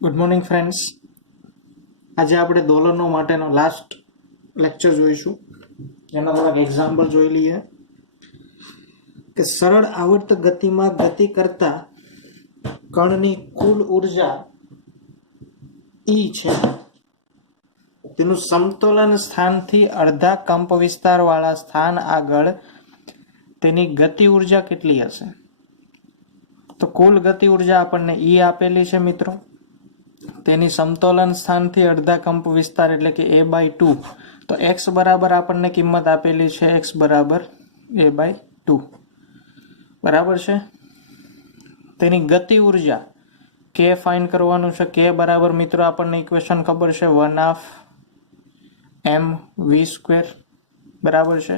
Good morning friends. આજે આપણે દોલનો માટેનો લાસ્ટ લેક્ચર જોઈશું. એના થોડાક એક્ઝામ્પલ જોઈ લઈએ કે સરળ આવર્ત ગતિમાં ગતિ કરતા કણની કુલ ઉર્જા E છે, તેનું સમતોલન સ્થાનથી અડધા કંપ વિસ્તાર વાળા સ્થાન આગળ તેની ગતિ ઉર્જા કેટલી હશે? તો કુલ ગતિ ઉર્જા આપણને E આપેલી છે મિત્રો. તેની સમતોલન સ્થાનથી અડધા કંપ વિસ્તાર એટલે કે a/2. તો x બરાબર આપણને કિંમત આપેલી છે x બરાબર a/2 બરાબર છે. તેની ગતિ ઉર્જા k ફાઇન્ડ કરવાનું છે. k બરાબર મિત્રો આપણને ઇક્વેશન ખબર છે 1/2 બરાબર છે.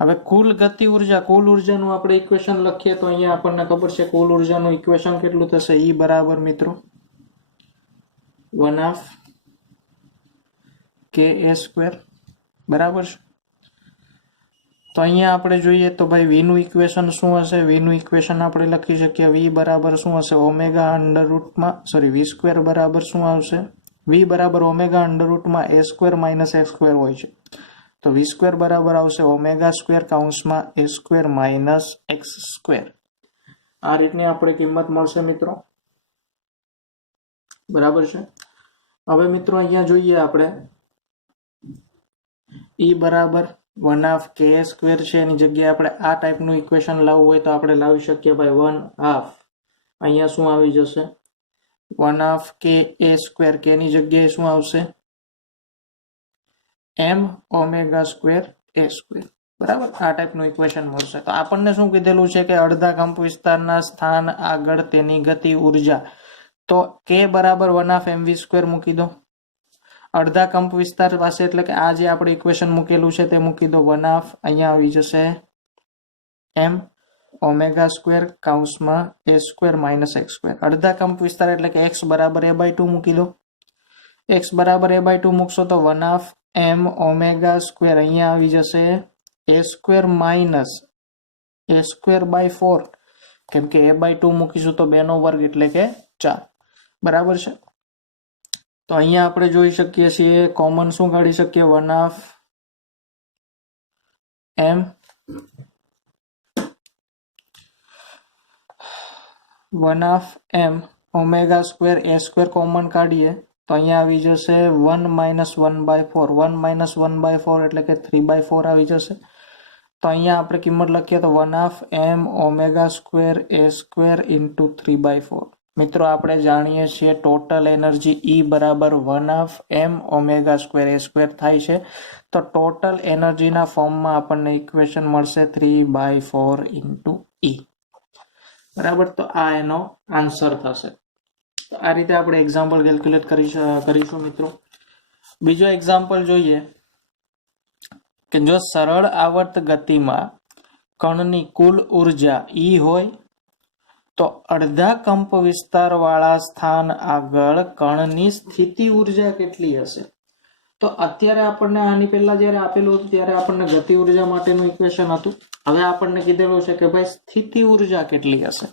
હવે કુલ ગતિ ઉર્જા, કુલ ઉર્જાનું આપણે ઇક્વેશન લખીએ તો અહીંયા આપણને ખબર છે કુલ ઉર્જાનું ઇક્વેશન કેટલું થશે? E બરાબર મિત્રો 1/2 બરાબર છે. તો અહીંયા આપણે જોઈએ તો ભાઈ v નું ઇક્વેશન શું હશે? v નું ઇક્વેશન આપણે લખી શકીએ v બરાબર શું હશે? ઓમેગા અંડર રૂટમાં v² બરાબર શું આવશે? v બરાબર omega under રૂટમાં a² minus x² હોય છે, તો v² બરાબર આવશે ઓમેગા સ્ક્વેર કૌંસમાં a² માઇનસ x². આ રીતની આપણે કિંમત મળશે મિત્રો, બરાબર છે. હવે મિત્રો અહીંયા જોઈએ આપણે E બરાબર 1/2 છે, એની જગ્યાએ આપણે આ ટાઈપનું ઇક્વેશન લાવવું હોય તો આપણે લાવી શકીએ ભાઈ 1/2. અહીંયા શું આવી જશે? 1/2 k ની જગ્યાએ શું આવશે? m omega square a². બરાબર, આ ટાઈપનું ઇક્વેશન મળશે. તો આપણને શું કીધેલું છે કે અડધા કંપ વિસ્તારના સ્થાન આગળ તેની ગતિ ઉર્જા, તો k બરાબર 1/2mv² મૂકી દો અડધા કંપ વિસ્તાર પાસે, એટલે કે આ જે આપણે ઇક્વેશન મૂકેલું છે તે મૂકી દો 1/2. અહીંયા આવી જશે m ઓમેગા સ્ક્વેર કૌંસમાં a² માઇનસ x². અડધા કંપ વિસ્તાર એટલે કે x બરાબર a/2 મૂકી દો. x બરાબર a/2 મૂકશો તો 1/2m ઓમેગા સ્ક્વેર અહીંયા આવી જશે a² માઇનસ a²/4, કેમ કે a/2 મૂકીશું તો 2 નો વર્ગ એટલે કે 4. બરાબર છે. તો અહીંયા આપણે જોઈ શકીએ છીએ કોમન શું કાઢી શકીએ? 1/2m omega square a² common કાઢીએ તો અહીંયા આવી જશે 1 માઇનસ 1/4. 1 માઇનસ 1/4 એટલે કે 3/4 આવી જશે. તો અહીંયા આપણે કિંમત લખીએ તો 1/2m omega square a² into 3/4. મિત્રો આપણે જાણીએ છીએ ટોટલ એનર્જી E બરાબર 1/2m ઓમેગા સ્ક્વેર a² થાય છે. તો ટોટલ એનર્જીના ફોર્મમાં આપણને ઇક્વેશન મળશે 3/4 ઇન્ટુ E. બરાબર, તો આ એનો આન્સર થશે. તો આ રીતે આપણે એક્ઝામ્પલ કેલ્ક્યુલેટ કરીશું મિત્રો. બીજો એક્ઝામ્પલ જોઈએ કે જો સરળ આવર્ત ગતિમાં કણની કુલ ઉર્જા E હોય તો અડધા કંપ વિસ્તાર વાળા સ્થાન આગળ કણની સ્થિતિ ઉર્જા કેટલી હશે? તો અત્યારે આપણને આની પહેલા જ્યારે આપેલું હતું ત્યારે આપણને ગતિ ઉર્જા માટેનું ઇક્વેશન હતું. હવે આપણને કીધેલું છે કે ભાઈ સ્થિતિ ઉર્જા કેટલી હશે?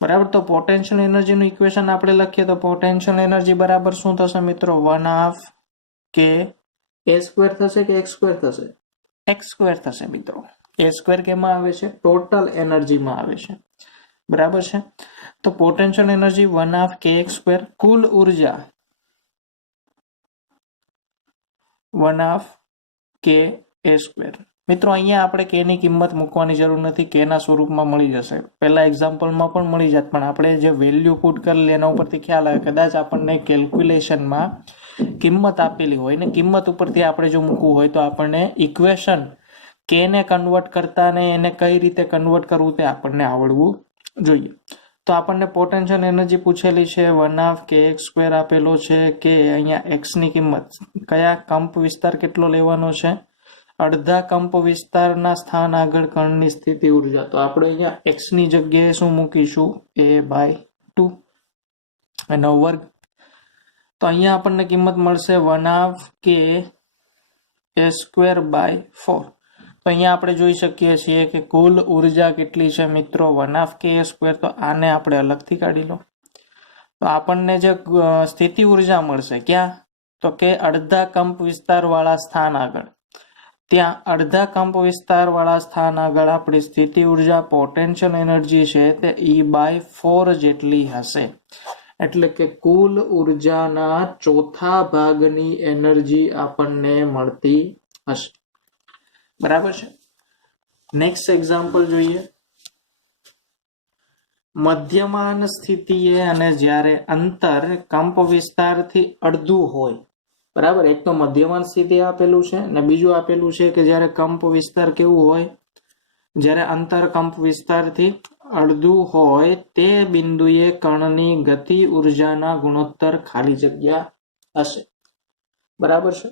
બરાબર, તો પોટેન્શિયલ એનર્જીનું ઇક્વેશન આપણે લખીએ તો પોટેન્શિયલ એનર્જી બરાબર શું થશે મિત્રો? 1/2 k a² થશે કે x² થશે? x² થશે મિત્રો. a² કેમાં આવે છે? ટોટલ એનર્જીમાં આવે છે. બરાબર છે. તો પોટેન્શિયલ એનર્જી 1/2 kx², કુલ ઉર્જા 1/2 ka². મિત્રો અહીંયા આપણે k ની કિંમત મૂકવાની જરૂર નથી, k ના સ્વરૂપમાં મળી જશે. પહેલા એક્ઝામ્પલમાં પણ મળી જાત, પણ આપણે જે વેલ્યુ પુટ કરેલી એના ઉપરથી ખ્યાલ આવે. કદાચ આપણને કેલ્ક્યુલેશનમાં કિંમત આપેલી હોય ને કિંમત ઉપરથી આપણે જો મૂકવું હોય તો આપણને ઇક્વેશન k ને કન્વર્ટ કરતા ને એને કઈ રીતે કન્વર્ટ કરવું તે આપણને આવડવું જોઈએ. તો આપણને પોટેન્શિયલ એનર્જી પૂછેલી છે 1/2 kx² આપેલો છે કે અહીંયા x ની કિંમત કયા કંપ વિસ્તાર કેટલો લેવાનો છે? અડધા કંપ વિસ્તારના સ્થાન આગળ કણની સ્થિતિ ઉર્જા. તો આપણે અહીંયા x ની જગ્યાએ શું મૂકીશું? a/2 એનો વર્ગ. તો અહીંયા આપણને કિંમત મળશે 1/2 k a²/4. તો અહીંયા આપણે જોઈ શકીએ છીએ કે કુલ ઉર્જા કેટલી છે મિત્રો? 1/2 ka². તો આને આપણે અલગથી કાઢી લો. તો આપણને જે સ્થિતિ ઉર્જા મળશે ક્યાં, તો કે અડધા કંપ વિસ્તાર વાળા સ્થાન આગળ, ત્યાં અડધા કંપ વિસ્તાર વાળા સ્થાન આગળ આપણી સ્થિતિ ઉર્જા પોટેન્શિયલ એનર્જી છે તે E/4 જેટલી હશે. એટલે કે કુલ ઉર્જાના ચોથા ભાગની એનર્જી આપણને મળતી હશે. બરાબર છે. નેક્સ્ટ એક્ઝામ્પલ જોઈએ. મધ્યમાન સ્થિતિએ અને જ્યારે અંતર કંપ વિસ્તારથી અડધું હોય, બરાબર, એક તો મધ્યમાન સ્થિતિ આપેલું છે ને બીજું આપેલું છે કે જ્યારે કંપ વિસ્તાર કેવું હોય, જ્યારે અંતર કંપ વિસ્તારથી અડધું હોય તે બિંદુએ કણની ગતિ ઉર્જાના ગુણોત્તર ખાલી જગ્યા હશે. બરાબર છે.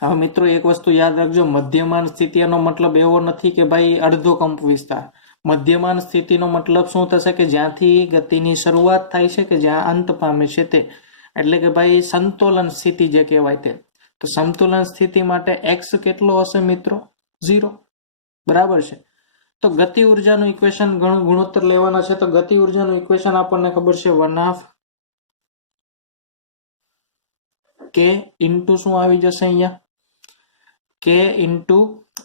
હવે મિત્રો એક વસ્તુ યાદ રાખજો, મધ્યમાન સ્થિતિનો મતલબ એવો નથી કે ભાઈ અડધો કંપ વિસ્તાર. મધ્યમાન સ્થિતિનો મતલબ શું થશે કે જ્યાંથી ગતિની શરૂઆત થાય છે કે જ્યાં અંત પામે છે તે, એટલે કે ભાઈ સંતુલન સ્થિતિ જે કહેવાય તે. તો સમતુલન સ્થિતિ માટે x કેટલો હશે મિત્રો? 0. બરાબર છે. તો ગતિ ઉર્જાનું ઇક્વેશન ગુણોત્તર લેવાના છે. તો ગતિ ઉર્જાનું ઇક્વેશન આપણને ખબર છે 1/2 k ઇન્ટુ શું આવી જશે અહીંયા, k into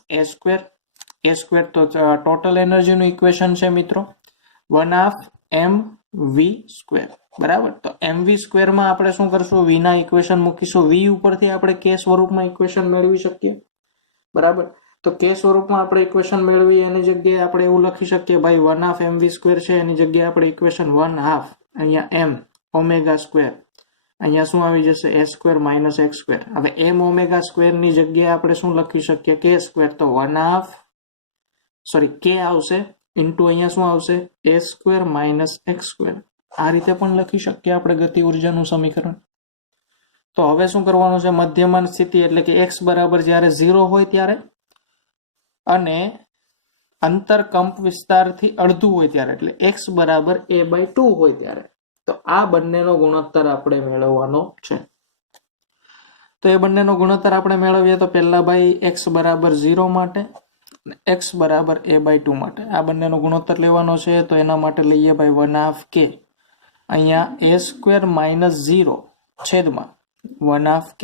a square. a square તો ટોટલ એનર્જીનું ઇક્વેશન છે મિત્રો 1/2 mv સ્ક્વેર. બરાબર. તો mv સ્ક્વેરમાં આપણે શું કરશું, v ના ઇક્વેશન મૂકીશું. v ઉપરથી આપણે k સ્વરૂપમાં ઇક્વેશન મેળવી શકીએ. બરાબર. તો k સ્વરૂપમાં આપણે ઇક્વેશન મેળવી એની જગ્યાએ આપણે એવું લખી શકીએ ભાઈ 1/2 mv સ્ક્વેર છે એની જગ્યાએ આપણે ઇક્વેશન 1/2 અહીંયા m ઓમેગા સ્ક્વેર, અહીંયા શું આવી જશે a square minus x square. હવે m ઓમેગા સ્ક્વેર ની જગ્યાએ આપણે શું લખી શકીએ, k સ્ક્વેર. તો 1/2 k આવશે ઇન્ટુ અહીંયા શું આવશે a square minus x square. આ રીતે પણ લખી શકીએ આપણે ગતિ ઉર્જાનું સમીકરણ. તો હવે શું કરવાનું છે, મધ્યમાન સ્થિતિ એટલે કે x બરાબર જ્યારે 0 હોય ત્યારે અને અંતર કંપ વિસ્તારથી અડધું હોય ત્યારે, એટલે x બરાબર a/2 હોય ત્યારે, તો આ બંનેનો ગુણોત્તર આપણે મેળવવાનો છે. તો એ બંનેનો ગુણોત્તર આપણે મેળવીએ તો પહેલા ભાઈ x બરાબર 0 માટે x બરાબર a/2 માટે આ બંનેનો ગુણોત્તર લેવાનો છે. તો એના માટે લઈએ ભાઈ 1/2 k, અહીંયા a સ્ક્વેર માઇનસ 0 છેદમાં 1/2 k,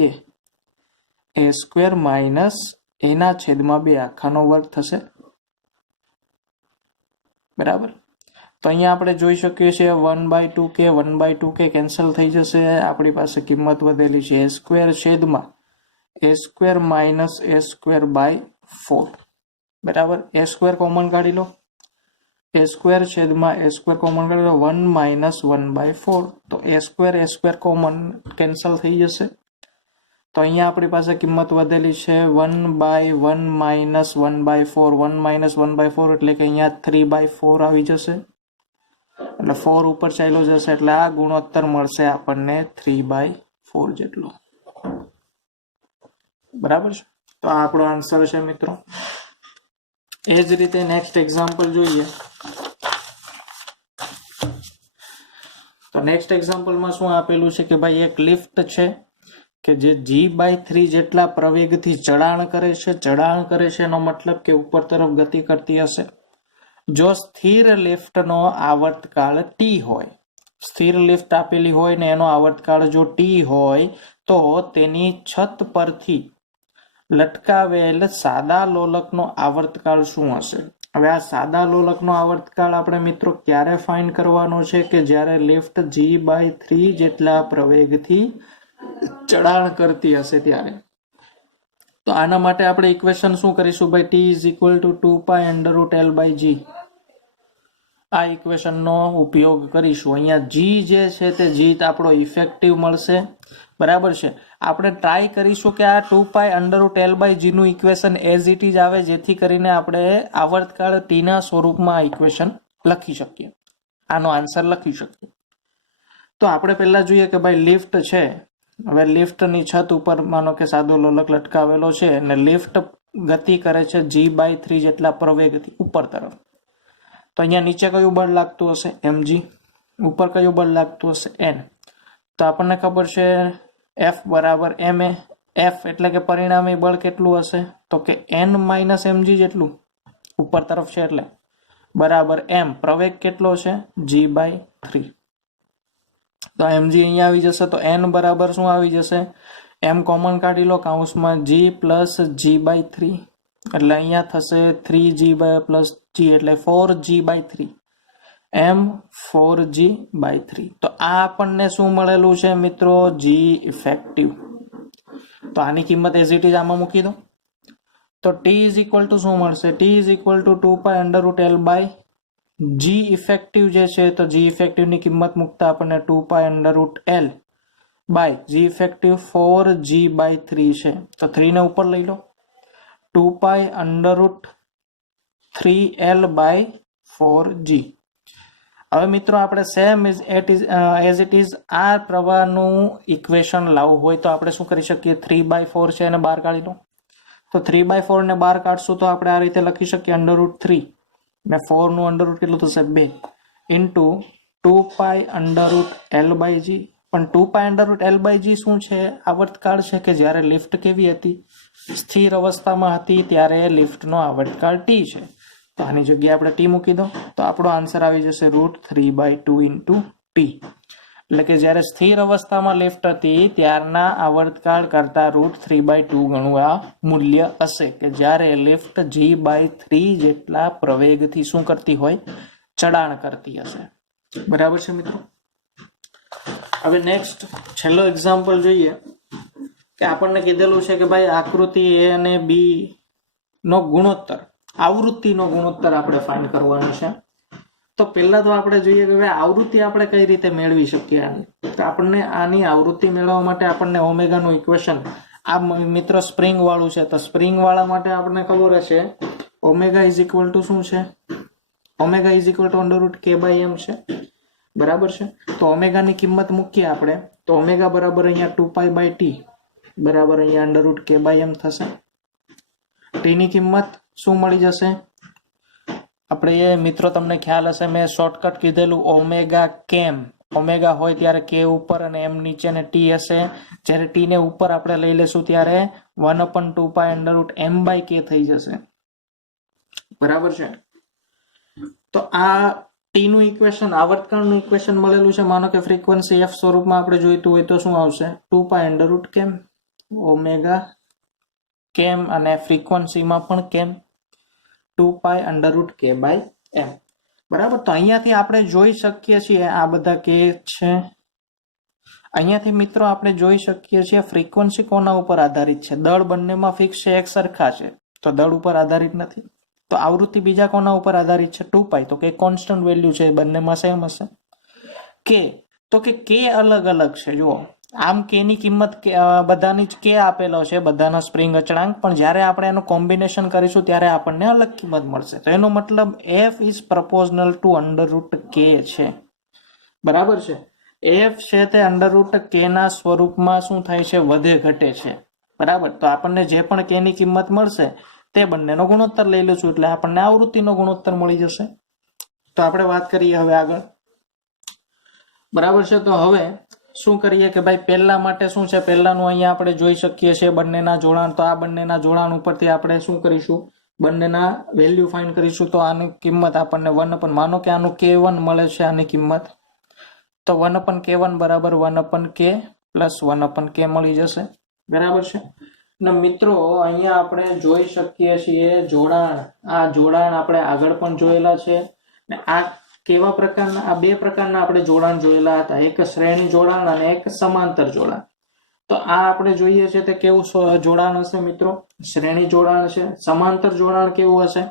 a સ્ક્વેર માઇનસ એના છેદમાં 2 આખાનો વર્ગ થશે. બરાબર. તો અહીંયા આપણે જોઈ શકીએ છીએ 1/2k 1/2k કેન્સલ થઈ જશે. આપણી પાસે કિંમત વધેલી છે a સ્ક્વેર છેદમાં a square minus a square by 4. બરાબર. a સ્ક્વેર કોમન કાઢી લો, a સ્ક્વેર છેદમાં a સ્ક્વેર કોમન કાઢી લો 1 માઇનસ 1/4. તો a સ્ક્વેર કોમન કેન્સલ થઈ જશે. તો અહીંયા આપણી પાસે કિંમત વધેલી છે 1/1 માઇનસ 1/4. 1 માઇનસ 1/4 એટલે કે અહીંયા 3/4 આવી જશે. એટલે 4 ઉપર ચાલ્યો જશે એટલે આ ગુણોત્તર મળશે આપણને 3/4 જેટલો. બરાબર છે. તો આ આપણો આન્સર છે મિત્રો. એ જ રીતે નેક્સ્ટ એક્ઝામ્પલ જોઈએ. તો નેક્સ્ટ એક્ઝામ્પલમાં શું આપેલું છે કે ભાઈ એક લિફ્ટ છે કે જે g/3 જેટલા પ્રવેગથી ચઢાણ કરે છે એનો મતલબ કે ઉપર તરફ ગતિ કરતી હશે. જો સ્થિર લિફ્ટનો આવર્તકાળ t હોય, સ્થિર લિફ્ટ આપેલી હોય ને એનો આવર્તકાળ જો t હોય તો તેની છત પરથી લટકાવેલ સાદા લોલકનો આવર્તકાળ શું હશે? હવે આ સાદા લોલકનો આવર્તકાળ આપણે મિત્રો ક્યારે ફાઇન્ડ કરવાનો છે કે જ્યારે લિફ્ટ g/3 જેટલા પ્રવેગથી ચઢાણ કરતી હશે ત્યારે. તો આના માટે આપણે ઇક્વેશન શું કરીશું ભાઈ, t is equal to 2π√L/g. આ ઇક્વેશનનો ઉપયોગ કરીશું. અહીંયા g જે છે તે g આપણો ઇફેક્ટિવ મળશે. બરાબર છે. આપણે ટ્રાય કરીશું કે આ 2π√L/g નું ઇક્વેશન એઝ ઇટ ઇઝ આવે, જેથી કરીને આપણે આવર્તકાળ t ના સ્વરૂપમાં ઇક્વેશન લખી શકીએ, આનો આન્સર લખી શકીએ. તો આપણે પહેલા જોઈએ કે ભાઈ લિફ્ટ છે. હવે લિફ્ટની છત ઉપર માનો કે સાદો લોલક લટકાવેલો છે અને લિફ્ટ ગતિ કરે છે g/3 જેટલા પ્રવેગથી ઉપર તરફ. તો અહીંયા નીચે કયું બળ લાગતું હશે? mg. ઉપર કયું બળ લાગતું હશે? n. તો આપણને ખબર છે F બરાબર ma. F એટલે કે પરિણામી બળ કેટલું હશે? તો કે n માઇનસ mg જેટલું ઉપર તરફ છે એટલે બરાબર m. પ્રવેગ કેટલો છે? g/3. તો mg અહીંયા આવી જશે તો n બરાબર શું આવી જશે m કોમન કાઢી લો કૌંસમાં g પ્લસ g બાય 3 એટલે અહીંયા થશે 3g પ્લસ g એટલે 4g by 3 m 4g by 3 તો આ આપણને શું મળેલું છે મિત્રો g ઇફેક્ટિવ તો આની કિંમત એઝ ઇટ ઇઝ આમાં મૂકી દો તો t ઇઝ ઇક્વલ ટુ શું મળશે t is equal to 2 pi under root l by g effective જે છે તો g ઇફેક્ટિવ ની કિંમત મૂકતા આપણને 2 pi under root l by g effective 4g by 3 છે તો 3 ને ઉપર લઈ લો 2 pi under root 3l by 4g હવે મિત્રો આપણે સેમ એઝ ઇટ ઇઝ આ પ્રવાહનું ઇક્વેશન લાવવું હોય તો આપણે શું કરી શકીએ 3/4 છે એને બહાર કાઢી લો તો 3/4 ને બહાર કાઢશું તો આપણે આ રીતે લખી શકીએ અંડર રૂટ 3 ને 4 નું અંડર રૂટ કેટલું થશે 2 into 2 pi under root l by g પણ 2 pi under root l by g શું છે આવર્તકાળ છે કે જ્યારે લિફ્ટ કેવી હતી સ્થિર અવસ્થામાં હતી ત્યારે લિફ્ટનો આવર્તકાળ t છે તો આની જગ્યાએ આપણે t મૂકી દો તો આપણો આન્સર આવી જશે √3/2 ઇન્ટુ t એટલે કે જ્યારે સ્થિર અવસ્થામાં લિફ્ટ હતી ત્યારના આવર્તકાળ કરતા √3/2 ગણું આ મૂલ્ય હશે કે જ્યારે લિફ્ટ g/3 જેટલા પ્રવેગથી શું કરતી હોય ચડાણ કરતી હશે બરાબર છે મિત્રો હવે નેક્સ્ટ છેલ્લો એક્ઝામ્પલ જોઈએ કે આપણને કીધેલું છે કે ભાઈ આકૃતિ a અને b નો ગુણોત્તર આવૃત્તિનો ગુણોત્તર આપણે ફાઇન્ડ કરવાનો છે તો પહેલા તો આપણે જોઈએ કે ભાઈ આવૃત્તિ આપણે કઈ રીતે મેળવી શકીએ આની તો આપણને આની આવૃત્તિ મેળવવા માટે આપણને ઓમેગાનું ઇક્વેશન આ મિત્રો સ્પ્રિંગ વાળું છે તો સ્પ્રિંગ વાળા માટે આપણને ખબર હશે ઓમેગા ઇઝ ઇક્વલ ટુ શું છે omega is equal two under route k/m છે બરાબર છે તો ઓમેગાની કિંમત મૂકીએ આપણે તો ઓમેગા બરાબર અહીંયા 2π/t બરાબર અહીંયા અંડર રૂટ k/m થશે t ની કિંમત શું મળી જશે આપણે એ મિત્રો તમને ખ્યાલ હશે મેં શોર્ટકટ કીધેલું ઓમેગા કેમ ઓમેગા હોય ત્યારે k ઉપર અને m નીચે ને t હશે જ્યારે t ને ઉપર આપણે લઈ લેશું ત્યારે 1/2π અંડર રૂટ m/k થઈ જશે બરાબર છે તો આ t નું ઇક્વેશન આવર્તકાળનું ઇક્વેશન મળેલું છે માનો કે ફ્રીક્વન્સી f સ્વરૂપમાં આપણે જોઈતું હોય તો શું આવશે 2π અંડર રૂટ કેમ ઓમેગા કેમ અને ફ્રીક્વન્સીમાં પણ કેમ 2π અંડર રૂટ k/m બરાબર તો અહીંયાથી આપણે જોઈ શકીએ છીએ આ બધા કે છે અહીંયાથી મિત્રો આપણે જોઈ શકીએ છીએ ફ્રીક્વન્સી કોના ઉપર આધારિત છે દળ બંનેમાં ફિક્સ છે એક સરખા છે તો દળ ઉપર આધારિત નથી તો આવૃત્તિ બીજા કોના ઉપર આધારિત છે 2π તો કે કોન્સ્ટન્ટ વેલ્યુ છે બંનેમાં સેમ હશે કે તો કે k અલગ અલગ છે જુઓ આમ k ની કિંમત બધાની જ k આપેલો છે બધાના સ્પ્રિંગ અચળાંક પણ જ્યારે આપણે એનું કોમ્બિનેશન કરીશું ત્યારે આપણને અલગ કિંમત મળશે તો એનો મતલબ f is પ્રપોઝનલ two under route k છે બરાબર છે f છે તે અંડર રૂટ k ના સ્વરૂપમાં શું થાય છે વધે ઘટે છે બરાબર તો આપણને જે પણ k ની કિંમત મળશે તે બંનેનો ગુણોત્તર લઈ લઈશું એટલે આપણને આવૃત્તિનો ગુણોત્તર મળી જશે તો આપણે વાત કરીએ હવે આગળ બરાબર છે તો હવે શું કરીએ કે ભાઈ પહેલા માટે શું છે પહેલાનું અહીંયા આપણે જોઈ શકીએ છીએ બંનેના જોડાણ તો આ બંનેના જોડાણ ઉપરથી આપણે શું કરીશું બંનેના વેલ્યુ ફાઇન્ડ કરીશું તો આની કિંમત આપણને 1/k માનો કે આનું k1 મળે છે આની કિંમત તો 1/k1 બરાબર 1/k પ્લસ 1/k મળી જશે બરાબર છે ને મિત્રો અહીંયા આપણે જોઈ શકીએ છીએ જોડાણ આ જોડાણ આપણે આગળ પણ જોયેલા છે ને આ કેવા પ્રકારના આ બે પ્રકારના આપણે જોડાણ જોયેલા હતા એક શ્રેણી જોડાણ અને એક સમાંતર જોડાણ તો આ આપણે જોઈએ છે તે કેવું જોડાણ હશે મિત્રો શ્રેણી જોડાણ છે સમાંતર જોડાણ કેવું હશે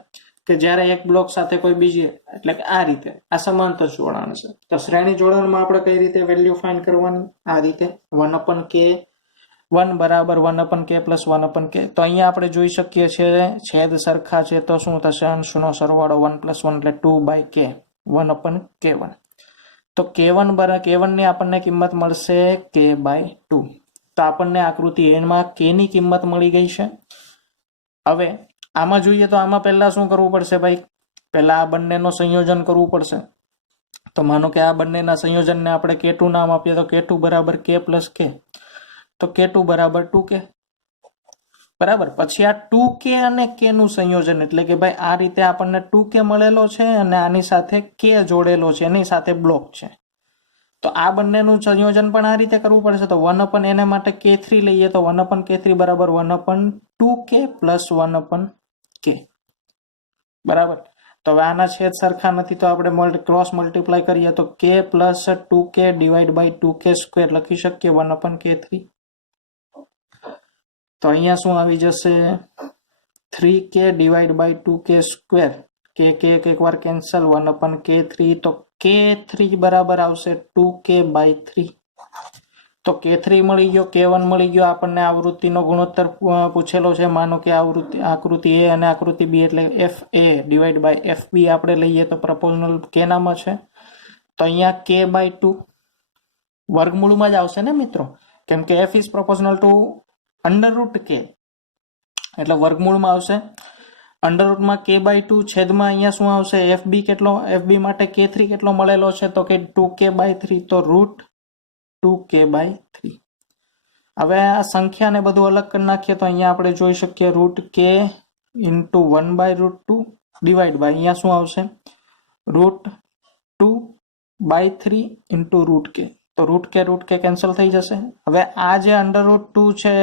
કે જ્યારે એક બ્લોક સાથે કોઈ બીજી એટલે કે આ રીતે આ સમાંતર જોડાણ છે તો શ્રેણી જોડાણમાં આપણે કઈ રીતે વેલ્યુ ફાઇન્ડ કરવાની આ રીતે 1/k 1 બરાબર 1/k પ્લસ 1/k તો અહીંયા આપણે જોઈ શકીએ છીએ છેદ સરખા છે તો શું થશે અંશનો સરવાળો 1 + 1 એટલે 2/k 1/k1 તો k1 ની આપણને કિંમત મળશે k/2 તો આપણને આકૃતિ a માં k ની કિંમત મળી ગઈ છે હવે આમાં જોઈએ તો આમાં પહેલા શું કરવું પડશે ભાઈ પહેલા આ બંનેનો સંયોજન કરવું પડશે તો માનો કે આ બંનેના સંયોજનને આપણે k2 નામ આપીએ તો k2 બરાબર k + k તો k2 બરાબર 2k બરાબર પછી આ 2k અને k નું સંયોજન એટલે કે ભાઈ આ રીતે આપણને 2k મળેલો છે અને આની સાથે k જોડેલો છે એની સાથે બ્લોક છે તો તો આ બંનેનું સંયોજન પણ આ રીતે કરવું પડશે. તો 1/n માટે k3 લઈએ તો 1/k3 બરાબર 1/2k પ્લસ 1/k. બરાબર. તો હવે આના છેદ સરખા નથી તો આપણે ક્રોસ મલ્ટીપ્લાય કરીએ તો k plus 2k divide by 2k square લખી શકીએ 1/k3. તો અહીંયા શું આવી જશે 3k divide by 2k square. k એક વાર કેન્સલ 1/k3. તો k3 બરાબર આવશે 2k બાય 3. તો k3 મળી ગયો, k1 મળી ગયો. આપણને આવૃત્તિનો ગુણોત્તર પૂછેલો છે. માનો કે આકૃતિ A અને આકૃતિ B એટલે FA ડિવાઈડ બાય FB આપણે લઈએ તો પ્રપોઝનલ કેનામાં છે. તો અહીંયા k બાય 2 વર્ગમૂળમાં જ આવશે ને મિત્રો, કેમ કે f is proportional to √k એટલે વર્ગમૂળમાં આવશે. અંડરરૂટમાં k બાય 2 છેદમાં અહીંયા શું આવશે FB કેટલો, FB માટે k3 કેટલો મળેલો છે તો કે 2k બાય 3. તો √2k બાય 3. હવે આ સંખ્યાને બધું અલગ કરી નાખીએ તો અહીંયા આપણે જોઈ શકીએ √k into 1 by √2 divide by અહીંયા શું આવશે √2 બાય 3 ઇન્ટુ √k. તો √k કેન્સલ થઈ જશે. હવે આ જે √2 છે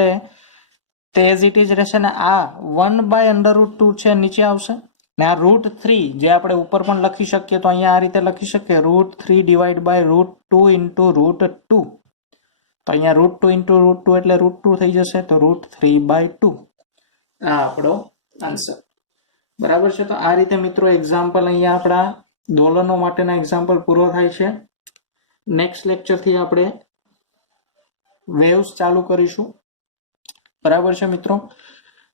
તે એઝ ઇટ ઇઝ રહેશે ને આ 1 બાય √2 છે નીચે આવશે ને આ √3 જે આપણે ઉપર પણ લખી શકીએ તો અહીંયા આ રીતે લખી શકીએ √3 ડિવાઈડ બાય √2 ઇન્ટુ √2. તો અહીંયા √2 ઇન્ટુ √2 એટલે √2 થઈ જશે. તો √3 બાય 2 આ આપણો આન્સર. બરાબર છે. તો આ રીતે મિત્રો એક્ઝામ્પલ અહીંયા આપણા દોલનો માટેના એક્ઝામ્પલ પૂરો થાય છે. નેક્સ્ટ લેક્ચરથી આપણે વેવ્સ ચાલુ કરીશું. બરાબર છે મિત્રો.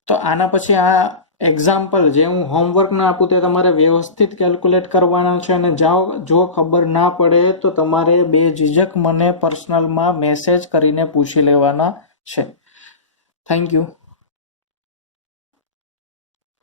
તો આના પછી આ એક્ઝામ્પલ જે હું હોમવર્ક ના આપું તે તમારે વ્યવસ્થિત કેલ્ક્યુલેટ કરવાના છે અને જો ખબર ના પડે તો તમારે બેઝિઝક મને પર્સનલમાં મેસેજ કરીને પૂછી લેવાના છે. Thank you.